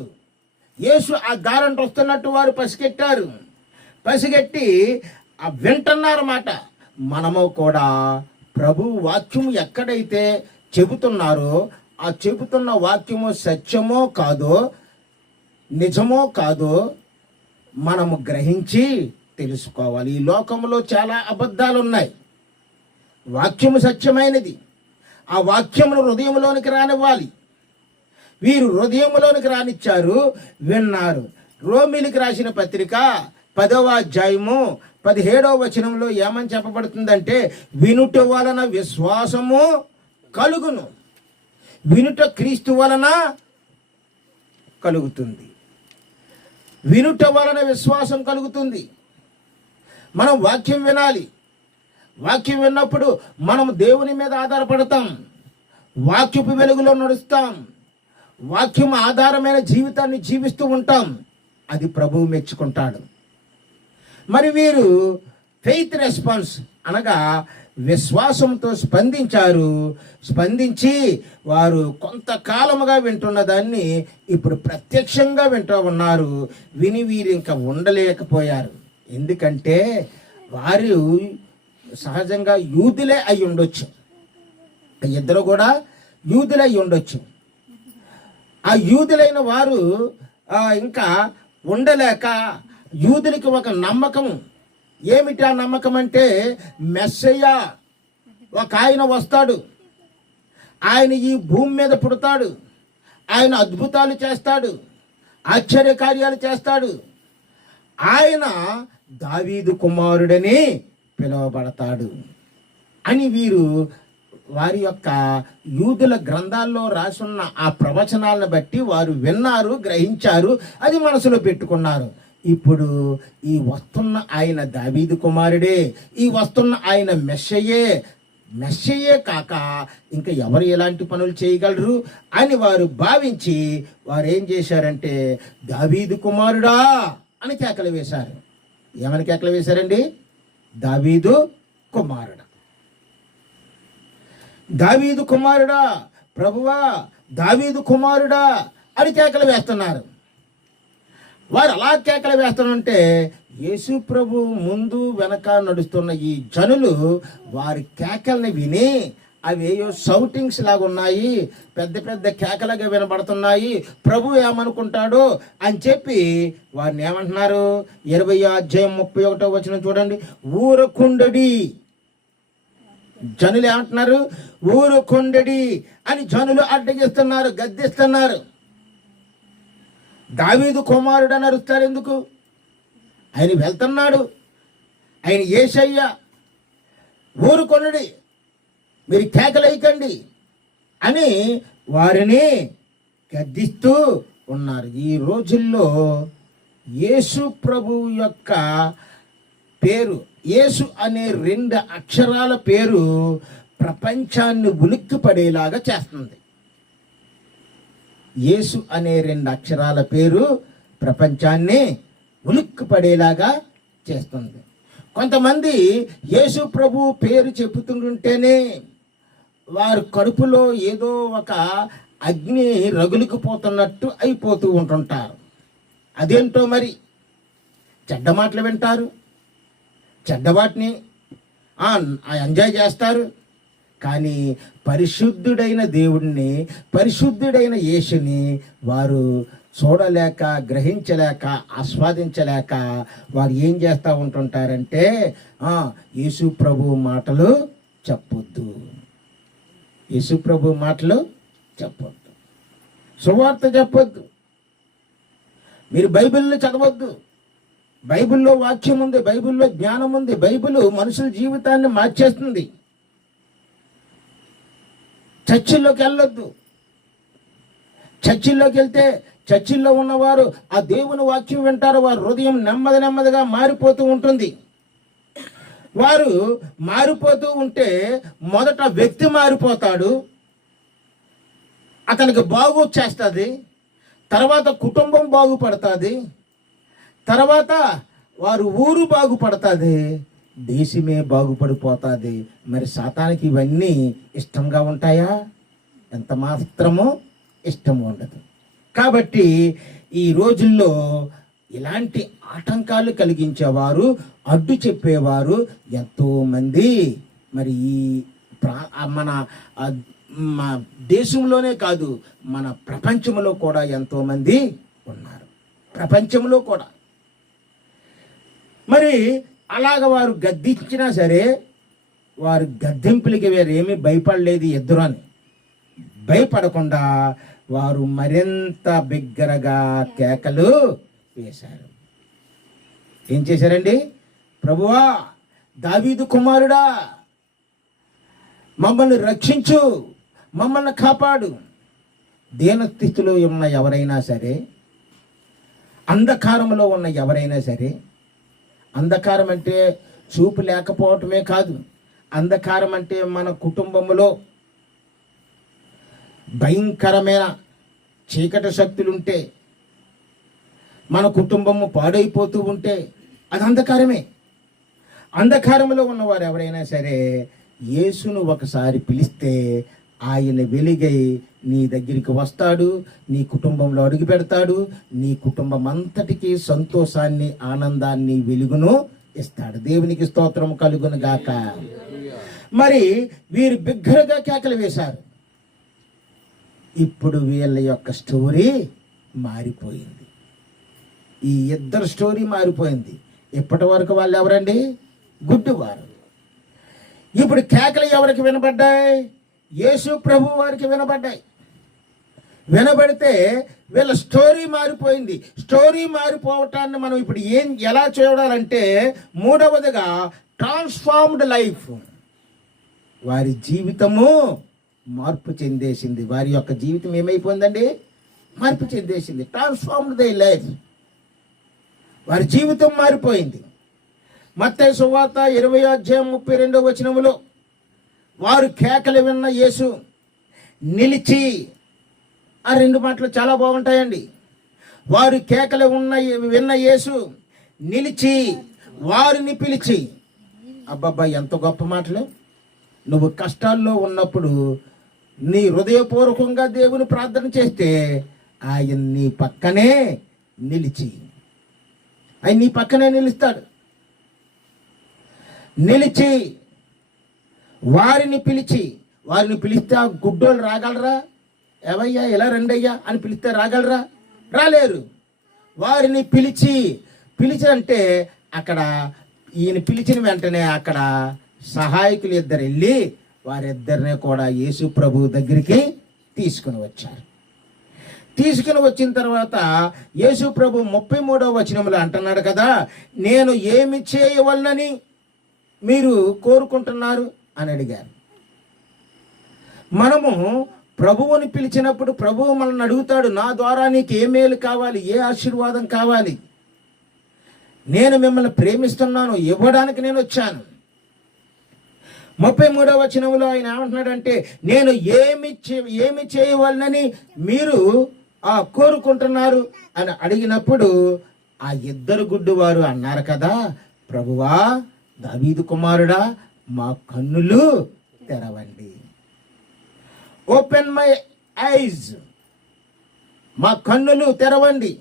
యేసు ఆ దారంట వస్తున్నట్టు వారు పసిగట్టారు. పసిగట్టి వింటున్నారన్నమాట. మనము కూడా ప్రభు వాక్యం ఎక్కడైతే చెబుతున్నారో ఆ చెబుతున్న వాక్యము సత్యమో కాదో, నిజమో కాదో మనము గ్రహించి తెలుసుకోవాలి. ఈ లోకంలో చాలా అబద్ధాలు ఉన్నాయి. వాక్యము సత్యమైనది. ఆ వాక్యమును హృదయంలోనికి రానివ్వాలి. వీరు హృదయంలోనికి రానిచ్చారు, విన్నారు. రోమీలకు రాసిన పత్రిక 10వ అధ్యాయము 17వ వచనంలో ఏమని చెప్పబడుతుందంటే, వినుట వలన విశ్వాసము కలుగును, వినుట క్రీస్తు వలన కలుగుతుంది. వినుట వలన విశ్వాసం కలుగుతుంది. మనం వాక్యం వినాలి. వాక్యం విన్నప్పుడు మనం దేవుని మీద ఆధారపడతాం, వాక్యపు వెలుగులో నడుస్తాం, వాక్యం ఆధారమైన జీవితాన్ని జీవిస్తూ ఉంటాం. అది ప్రభువు మెచ్చుకుంటాడు. మరి వీరు ఫెయిత్ రెస్పాన్స్ అనగా విశ్వాసంతో స్పందించారు. స్పందించి వారు కొంతకాలముగా వింటున్న దాన్ని ఇప్పుడు ప్రత్యక్షంగా వింటూ ఉన్నారు. విని వీరు ఇంకా ఉండలేకపోయారు. ఎందుకంటే వారు సహజంగా యూదులే అయి ఉండొచ్చు. ఇద్దరు కూడా యూదులే అయి ఉండొచ్చు. ఆ యూదులైన వారు ఇంకా ఉండలేక యూదునికి ఒక నమ్మకం. ఏమిటి ఆ నమ్మకం అంటే, మెస్సయ్య ఒక ఆయన వస్తాడు, ఆయన ఈ భూమి మీద పుడతాడు, ఆయన అద్భుతాలు చేస్తాడు, ఆశ్చర్యకార్యాలు చేస్తాడు, ఆయన దావీదు కుమారుడని పిలువబడతాడు అని వీరు వారి యొక్క యూదుల గ్రంథాల్లో రాసున్న ఆ ప్రవచనాలను బట్టి వారు విన్నారు, గ్రహించారు, అది మనసులో పెట్టుకున్నారు. ఇప్పుడు ఈ వస్తున్న ఆయన దావీదు కుమారుడే, ఈ వస్తున్న ఆయన మెస్సయ్యే కాక ఇంకా ఎవరు ఎలాంటి పనులు చేయగలరు అని వారు భావించి వారు ఏం చేశారంటే, దావీదు కుమారుడా అని కేకలు వేశారు. ఏమని కేకలు వేశారండి? దావీదు కుమారుడా, దావీదు కుమారుడా, ప్రభువా దావీదు కుమారుడా అని కేకలు వేస్తున్నారు. వారు అలా కేకలు వేస్తానంటే యేసు ప్రభు ముందు వెనక నడుస్తున్న ఈ జనులు వారి కేకల్ని విని అవి ఏయో షౌటింగ్స్ లాగా ఉన్నాయి, పెద్ద పెద్ద కేకలుగా వినబడుతున్నాయి, ప్రభు ఏమనుకుంటాడో అని చెప్పి వారిని ఏమంటున్నారు? 20వ అధ్యాయం 31వ వచనం చూడండి. ఊరకుండడి, జనులు ఏమంటున్నారు? ఊరకుండడి అని జనులు అడ్డగిస్తున్నారు, గద్దిస్తున్నారు. దావీదు కుమారుడు అని అరుస్తారు ఎందుకు? ఆయన వెళ్తున్నాడు, ఆయన యేసయ్య. ఊరుకొనడి, మీరు కేకలేయకండి అని వారిని గద్దిస్తూ ఉన్నారు. ఈ రోజుల్లో యేసు ప్రభు యొక్క పేరు, యేసు అనే 2 అక్షరాల పేరు ప్రపంచాన్ని ఉలిక్కి పడేలాగా చేస్తుంది. యేసు అనే 2 అక్షరాల పేరు ప్రపంచాన్ని ఉలిక్కి పడేలాగా చేస్తుంది. కొంతమంది యేసు ప్రభు పేరు చెప్పుతుంటేనే వారు కడుపులో ఏదో ఒక అగ్ని రగులుకుపోతున్నట్టు అయిపోతూ ఉంటుంటారు. అదేంటో మరి, చెడ్డ మాటలు వింటారు, చెడ్డవాటిని ఎంజాయ్ చేస్తారు. కానీ పరిశుద్ధుడైన దేవుడిని, పరిశుద్ధుడైన యేసుని వారు చూడలేక, గ్రహించలేక, ఆస్వాదించలేక వారు ఏం చేస్తూ ఉంటుంటారంటే యేసు ప్రభు మాటలు చెప్పొద్దు, యేసు ప్రభు మాటలు చెప్పొద్దు, సువార్త చెప్పొద్దు, మీరు బైబిల్ని చదవద్దు, బైబిల్లో వాక్యం ఉంది, బైబిల్లో జ్ఞానం ఉంది, బైబిల్ మనుషుల జీవితాన్ని మార్చేస్తుంది. చర్చిల్లోకి వెళ్ళొద్దు. చర్చిల్లోకి వెళ్తే చర్చిల్లో ఉన్నవారు ఆ దేవుని వాక్యం వింటారు, వారి హృదయం నెమ్మదిగా మారిపోతూ ఉంటుంది. వారు మారిపోతూ ఉంటే మొదట వ్యక్తి మారిపోతాడు, అతనికి బాగు చేస్తుంది, తర్వాత కుటుంబం బాగుపడుతుంది, తర్వాత వారు ఊరు బాగుపడుతుంది, దేశమే బాగుపడిపోతుంది. మరి సాతానికి ఇవన్నీ ఇష్టంగా ఉంటాయా? ఎంత మాత్రమో ఇష్టం ఉండదు. కాబట్టి ఈ రోజుల్లో ఇలాంటి ఆటంకాలు కలిగించేవారు, అడ్డు చెప్పేవారు ఎంతోమంది మరి ఈ మన దేశంలోనే కాదు, మన ప్రపంచంలో కూడా ఎంతోమంది ఉన్నారు. ప్రపంచంలో కూడా మరి అలాగ వారు గద్దించినా సరే వారు గద్దింపులకి వేరేమీ భయపడలేదు. ఎదురు అని భయపడకుండా వారు మరింత బిగ్గరగా కేకలు వేశారు. ఏం చేశారండి? ప్రభువా, దావీదు కుమారుడా, మమ్మల్ని రక్షించు, మమ్మల్ని కాపాడు. దీనస్థితిలో ఉన్న ఎవరైనా సరే, అంధకారంలో ఉన్న ఎవరైనా సరే, అంధకారం అంటే చూపు లేకపోవటమే కాదు, అంధకారం అంటే మన కుటుంబంలో భయంకరమైన చీకటి శక్తులుంటే, మన కుటుంబము పాడైపోతూ ఉంటే అది అంధకారమే. అంధకారంలో ఉన్నవారు ఎవరైనా సరే యేసును ఒకసారి పిలిస్తే ఆయన వెలుగై నీ దగ్గరికి వస్తాడు, నీ కుటుంబంలో అడుగు పెడతాడు, నీ కుటుంబం అంతటికీ సంతోషాన్ని, ఆనందాన్ని, వెలుగును ఇస్తాడు. దేవునికి స్తోత్రం కలుగును గాక. మరి వీరు బిగ్గరగా కేకలు వేశారు. ఇప్పుడు వీళ్ళ యొక్క స్టోరీ మారిపోయింది. ఈ ఇద్దరు స్టోరీ మారిపోయింది. ఇప్పటి వరకు వాళ్ళు ఎవరండి? గుడ్డివారు. ఇప్పుడు కేకలు ఎవరికి వినబడ్డాయి? యేసు ప్రభు వారికి వినబడ్డాయి. వినబడితే వీళ్ళ స్టోరీ మారిపోయింది. స్టోరీ మారిపోవటాన్ని మనం ఇప్పుడు ఎలా చూడాలంటే, మూడవదిగా ట్రాన్స్ఫార్మ్డ్ లైఫ్. వారి జీవితము మార్పు చెందేసింది. వారి యొక్క జీవితం ఏమైపోయిందండి? మార్పు చెందేసింది. Transformed the life. వారి జీవితం మారిపోయింది. మత్తయి సువార్త 20:32 వారు కేకలు విన్న యేసు నిలిచి, ఆ రెండు మాటలు చాలా బాగుంటాయండి. వారు కేకలు విన్న యేసు నిలిచి వారిని పిలిచి. అబ్బబ్బా, ఎంత గొప్ప మాటలు! నువ్వు కష్టాల్లో ఉన్నప్పుడు నీ హృదయపూర్వకంగా దేవుని ప్రార్థన చేస్తే ఆయన నీ పక్కనే నిలిచి, ఆయన నీ పక్కనే నిలుస్తాడు. నిలిచి వారిని పిలిస్తే ఆ గుడ్డోళ్ళు రాగలరా? ఏవయ్యా ఇలా రండయ్యా అని పిలిస్తే రాగలరా? రాలేరు. వారిని పిలిచి అంటే అక్కడ ఈయన పిలిచిన వెంటనే అక్కడ సహాయకులు ఇద్దరు వెళ్ళి వారిద్దరిని కూడా యేసు ప్రభు దగ్గరికి తీసుకుని వచ్చారు. తీసుకుని వచ్చిన తర్వాత యేసు ప్రభు 33వ అంటున్నాడు కదా, నేను ఏమి చేయవలనని మీరు కోరుకుంటున్నారు అని అడిగారు. మనము ప్రభువుని పిలిచినప్పుడు ప్రభువు మనల్ని అడుగుతాడు, నా ద్వారా నీకు ఏ మేలు కావాలి, ఏ ఆశీర్వాదం కావాలి? నేను మిమ్మల్ని ప్రేమిస్తున్నాను, ఇవ్వడానికి నేను వచ్చాను. 33వ ఆయన ఏమంటున్నాడంటే, నేను ఏమి చేయవలనని మీరు కోరుకుంటున్నారు అని అడిగినప్పుడు ఆ ఇద్దరు గుడ్డివారు అన్నారు కదా, ప్రభువా, దావీదు కుమారుడా, మా కన్నులు తెరవండి. ఓపెన్ మై ఐజ్, మా కన్నులు తెరవండి.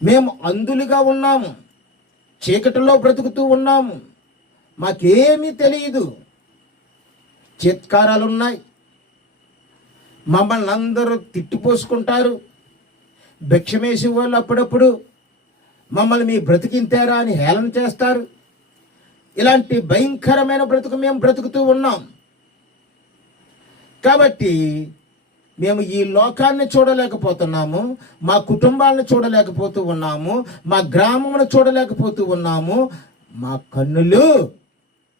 మేము అంధులుగా ఉన్నాము, చీకటిలో బ్రతుకుతూ ఉన్నాము, మాకేమీ తెలియదు, చిత్కారాలు ఉన్నాయి, మమ్మల్ని అందరూ తిట్టిపోసుకుంటారు, భిక్షమేసి వాళ్ళు అప్పుడప్పుడు మమ్మల్ని మీ బ్రతికింతారా అని హేళన చేస్తారు. ఇలాంటి భయంకరమైన బ్రతుకు మేము బ్రతుకుతూ ఉన్నాం. కాబట్టి మేము ఈ లోకాన్ని చూడలేకపోతున్నాము, మా కుటుంబాలను చూడలేకపోతూ ఉన్నాము, మా గ్రామమును చూడలేకపోతూ ఉన్నాము. మా కన్నులు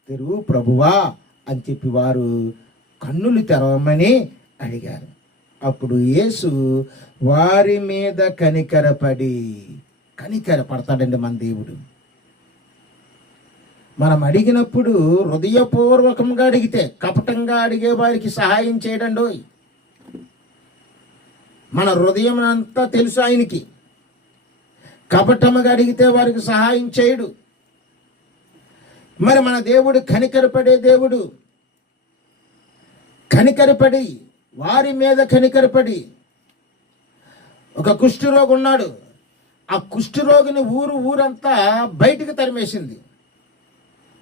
తెరువు ప్రభువా అని చెప్పి వారు కన్నులు తెరవమని అడిగారు. అప్పుడు యేసు వారి మీద కనికరపడతాడండి మన దేవుడు. మనం అడిగినప్పుడు హృదయపూర్వకంగా అడిగితే, కపటంగా అడిగే వారికి సహాయం చేయడండి. మన హృదయం అంతా తెలుసు ఆయనకి. కపటముగా అడిగితే వారికి సహాయం చేయడు. మరి మన దేవుడు కనికరపడే దేవుడు. కనికరపడి వారి మీద కనికరపడి, ఒక కుష్ఠరోగి ఉన్నాడు. ఆ కుష్ఠరోగిని ఊరంతా బయటికి తరిమేసింది.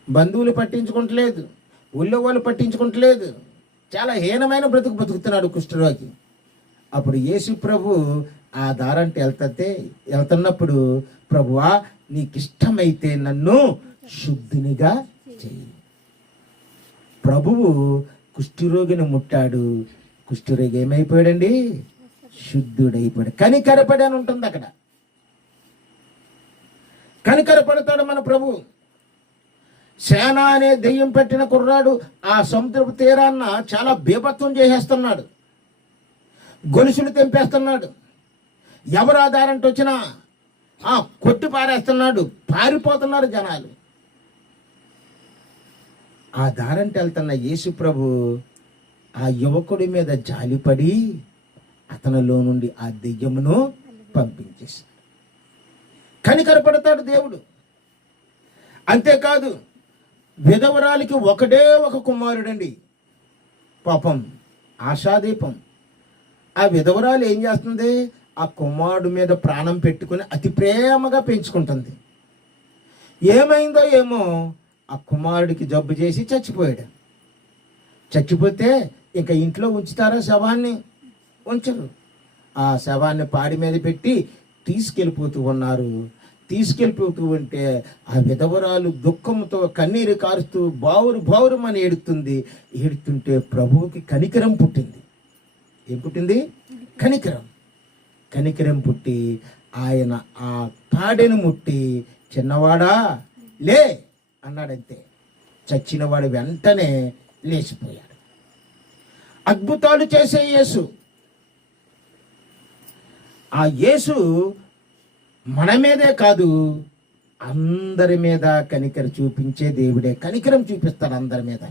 బంధువులు పట్టించుకుంటలేదు, ఊళ్ళో వాళ్ళు పట్టించుకుంటలేదు. చాలా హీనమైన బ్రతుకుతున్నాడు కుష్ఠరోగి. అప్పుడు యేసు ప్రభు ఆ దారంటే వెళ్తున్నప్పుడు, ప్రభువా నీకిష్టమైతే నన్ను శుద్ధినిగా చెయ్యి. ప్రభువు కుష్ఠరోగిని ముట్టాడు. కుష్ఠరోగి ఏమైపోయాడండి? శుద్ధుడైపోయాడు. కనికరపడి అని ఉంటుంది అక్కడ. కనికరపడతాడు మన ప్రభు. సేన అనే దెయ్యం పెట్టిన కుర్రాడు ఆ సముద్రపు తీరాన్న చాలా బీభత్సం చేసేస్తున్నాడు, గొలుసులు తెంపేస్తున్నాడు. ఎవరు ఆధారంటే వచ్చినా కొట్టి పారేస్తున్నాడు. పారిపోతున్నారు జనాలు. ఆ దారంటే వెళ్తున్న యేసు ప్రభు ఆ యువకుడి మీద జాలిపడి అతనిలో నుండి ఆ దెయ్యమును పంపించేశాడు. కనికరపడతాడు దేవుడు. అంతేకాదు, విధవరాలికి ఒకడే ఒక కుమారుడండి. పాపం, ఆశాదీపం. ఆ విధవరాలు ఏం చేస్తుంది? ఆ కుమారుడు మీద ప్రాణం పెట్టుకుని అతి ప్రేమగా పెంచుకుంటుంది. ఏమైందో ఏమో, ఆ కుమారుడికి జబ్బు చేసి చచ్చిపోయాడు. చచ్చిపోతే ఇంకా ఇంట్లో ఉంచుతారా? శవాన్ని ఉంచరు. ఆ శవాన్ని పాడి మీద పెట్టి తీసుకెళ్ళిపోతూ ఉన్నారు. తీసుకెళ్ళిపోతూ ఉంటే ఆ విధవరాలు దుఃఖంతో కన్నీరు కారుస్తూ బావురు ఏడుతుంది. ఏడుతుంటే ప్రభువుకి కనికరం పుట్టింది. ఏం పుట్టింది? కనికరం పుట్టి ఆయన ఆ పాడెను ముట్టి, చిన్నవాడా లే అన్నాడంతే. చచ్చినవాడు వెంటనే లేచిపోయాడు. అద్భుతాలు చేసే యేసు. ఆ యేసు మన మీదే కాదు, అందరి మీద కనికరం చూపించే దేవుడే. కనికరం చూపిస్తాడు అందరి మీద.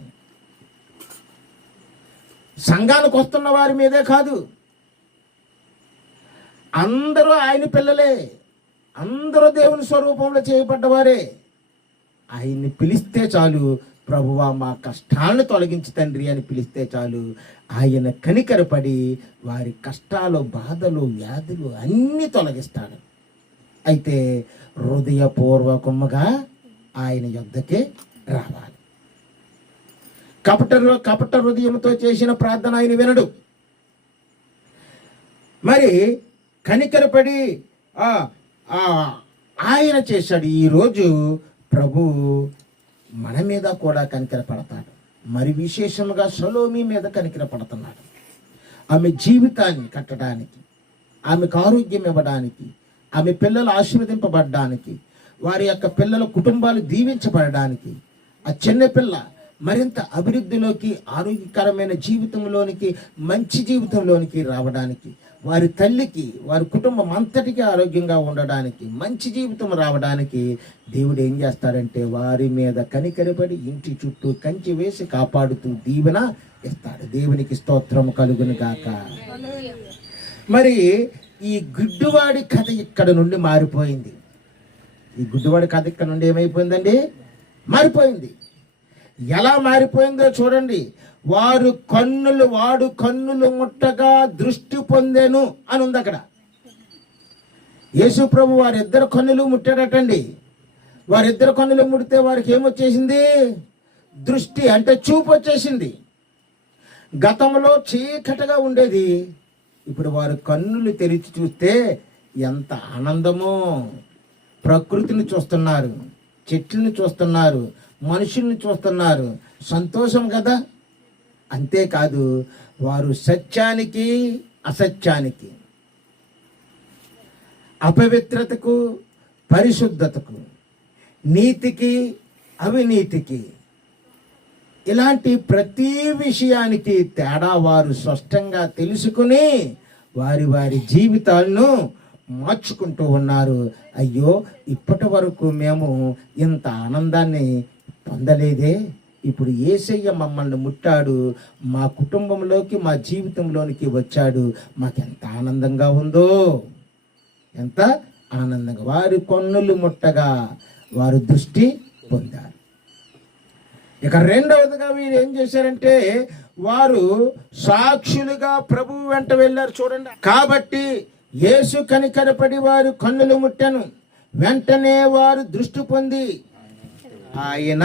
సంఘానికి వస్తున్న వారి మీదే కాదు, అందరూ ఆయన పిల్లలే, అందరూ దేవుని స్వరూపంలో చేయబడ్డవారే. ఆయన్ని పిలిస్తే చాలు, ప్రభువా మా కష్టాలను తొలగించి తండ్రి అని పిలిస్తే చాలు, ఆయన కనికరపడి వారి కష్టాలు, బాధలు, వ్యాధులు అన్నీ తొలగిస్తాడు. అయితే హృదయపూర్వకముగా ఆయన యొద్దకే రావాలి. కపట హృదయంతో చేసిన ప్రార్థన ఆయన వినడు. మరి కనికరపడి ఆయన చేశాడు. ఈరోజు ప్రభు మన మీద కూడా కనికరపడతాడు. మరి విశేషంగా సలోమి మీద కనికరపడుతున్నాడు. ఆమె జీవితాన్ని కట్టడానికి, ఆమెకు ఆరోగ్యం ఇవ్వడానికి, ఆమె పిల్లలు ఆశీర్వదింపబడడానికి, వారి యొక్క పిల్లల కుటుంబాలు దీవించబడడానికి, ఆ చిన్న పిల్ల మరింత అభివృద్ధిలోకి, ఆరోగ్యకరమైన జీవితంలోనికి, మంచి జీవితంలోనికి రావడానికి, వారి తల్లికి, వారి కుటుంబం అంతటికీ ఆరోగ్యంగా ఉండడానికి, మంచి జీవితం రావడానికి దేవుడు ఏం చేస్తాడంటే వారి మీద కనికరపడి ఇంటి చుట్టూ కంచి వేసి కాపాడుతూ దీవెన ఇస్తాడు. దేవునికి స్తోత్రము కలుగును గాక. మరి ఈ గుడ్డివాడి కథ ఇక్కడ నుండి మారిపోయింది. ఈ గుడ్డివాడి కథ ఇక్కడ నుండి ఏమైపోయిందండి? మారిపోయింది. ఎలా మారిపోయిందో చూడండి. వాడు కన్నులు ముట్టగా దృష్టి పొందెను అని ఉంది అక్కడ. యేసు ప్రభు వారిద్దరు కన్నులు ముట్టాడటండి. వారిద్దరు కన్నులు ముడితే వారికి ఏమొచ్చేసింది? దృష్టి, అంటే చూపు వచ్చేసింది. గతంలో చీకటిగా ఉండేది, ఇప్పుడు వారు కన్నులు తెరిచి చూస్తే ఎంత ఆనందమో. ప్రకృతిని చూస్తున్నారు, చెట్లను చూస్తున్నారు, మనుషుల్ని చూస్తున్నారు, సంతోషం కదా. అంతేకాదు, వారు సత్యానికి అసత్యానికి, అపవిత్రతకు పరిశుద్ధతకు, నీతికి అవినీతికి, ఇలాంటి ప్రతి విషయానికి తేడా వారు స్పష్టంగా తెలుసుకుని వారి వారి జీవితాలను మార్చుకుంటూ ఉన్నారు. అయ్యో, ఇప్పటి వరకు మేము ఇంత ఆనందాన్ని పొందలేదే, ఇప్పుడు యేసయ్య మమ్మల్ని ముట్టాడు, మా కుటుంబంలోకి మా జీవితంలోనికి వచ్చాడు, మాకెంత ఆనందంగా ఉందో, ఎంత ఆనందంగా. వారి కన్నులు ముట్టగా వారు దృష్టి పొందారు. ఇక రెండవదిగా వీరు ఏం చేశారంటే, వారు సాక్షులుగా ప్రభువు వెంట వెళ్ళారు. చూడండి, కాబట్టి యేసు కనికరపడి వారు కన్నులు ముట్టెను, వెంటనే వారు దృష్టి పొంది ఆయన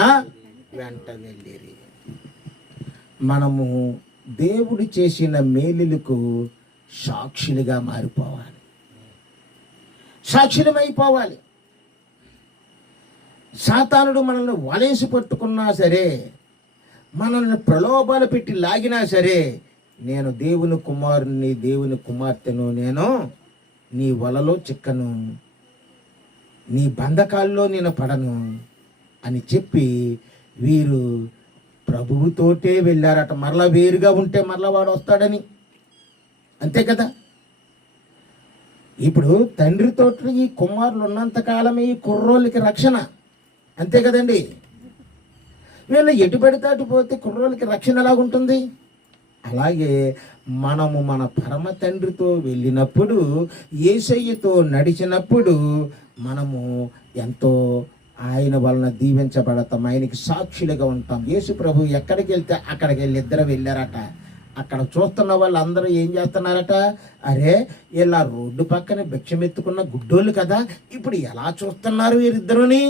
వెంట వెళ్ళిరి. మనము దేవుడు చేసిన మేలులకు సాక్షులుగా మారిపోవాలి, సాక్షులమైపోవాలి. సాతానుడు మనల్ని వలేసి పట్టుకున్నా సరే, మనల్ని ప్రలోభాలు పెట్టి లాగినా సరే, నేను దేవుని కుమారుని, దేవుని కుమార్తెను, నేను నీ వలలో చిక్కను, నీ బంధకాల్లో నేను పడను అని చెప్పి వీరు ప్రభువుతోటే వెళ్ళారట. మరలా వేరుగా ఉంటే మరలా వాడు వస్తాడని, అంతే కదా. ఇప్పుడు తండ్రితో ఈ కుమారులు ఉన్నంతకాలమే ఈ కుర్రోళ్ళకి రక్షణ, అంతే కదండి. వీళ్ళు ఎటు పడితే అటు పోతే కుర్రోళ్ళకి రక్షణ ఎలాగుంటుంది? అలాగే మనము మన పరమ తండ్రితో వెళ్ళినప్పుడు, యేసయ్యతో నడిచినప్పుడు మనము ఎంతో ఆయన వలన దీవించబడతాం, ఆయనకి సాక్షులుగా ఉంటాం. యేసు ప్రభు ఎక్కడికి వెళ్తే అక్కడికి వెళ్ళి ఇద్దరు వెళ్ళారట. అక్కడ చూస్తున్న వాళ్ళందరూ ఏం చేస్తున్నారట, అరే ఇలా రోడ్డు పక్కన భిక్షమెత్తుకున్న గుడ్డోళ్ళు కదా, ఇప్పుడు ఎలా చూస్తున్నారు వీరిద్దరుని?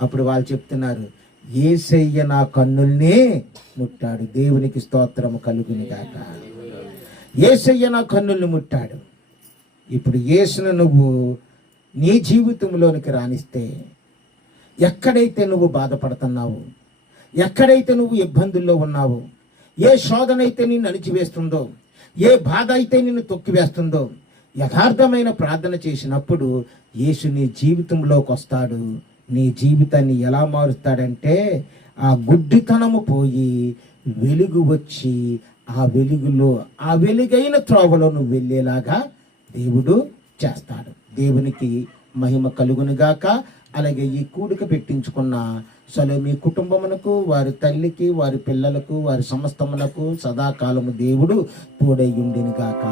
అప్పుడు వాళ్ళు చెప్తున్నారు, యేసయ్య నా కన్నుల్ని ముట్టాడు, దేవునికి స్తోత్రము కలుగుని గాక. యేసయ్య నా కన్నుల్ని ముట్టాడు. ఇప్పుడు యేసును నువ్వు నీ జీవితంలోనికి రానిస్తే, ఎక్కడైతే నువ్వు బాధపడుతున్నావు, ఎక్కడైతే నువ్వు ఇబ్బందుల్లో ఉన్నావు, ఏ శోధన అయితే నిన్ను అణిచివేస్తుందో, ఏ బాధ అయితే నిన్ను తొక్కివేస్తుందో, యథార్థమైన ప్రార్థన చేసినప్పుడు యేసు నీ జీవితంలోకి వస్తాడు. నీ జీవితాన్ని ఎలా మారుస్తాడంటే, ఆ గుడ్డితనము పోయి వెలుగు వచ్చి, ఆ వెలుగులో, ఆ వెలుగైన త్రోవలో నువ్వు వెళ్ళేలాగా దేవుడు చేస్తాడు. దేవునికి మహిమ కలుగునుగాక. అలాగే ఈ కూడిక పెట్టించుకున్న సలోమి కుటుంబమునకు, వారి తల్లికి, వారి పిల్లలకు, వారి సమస్తమునకు సదాకాలము దేవుడు తోడై ఉండిన గాక.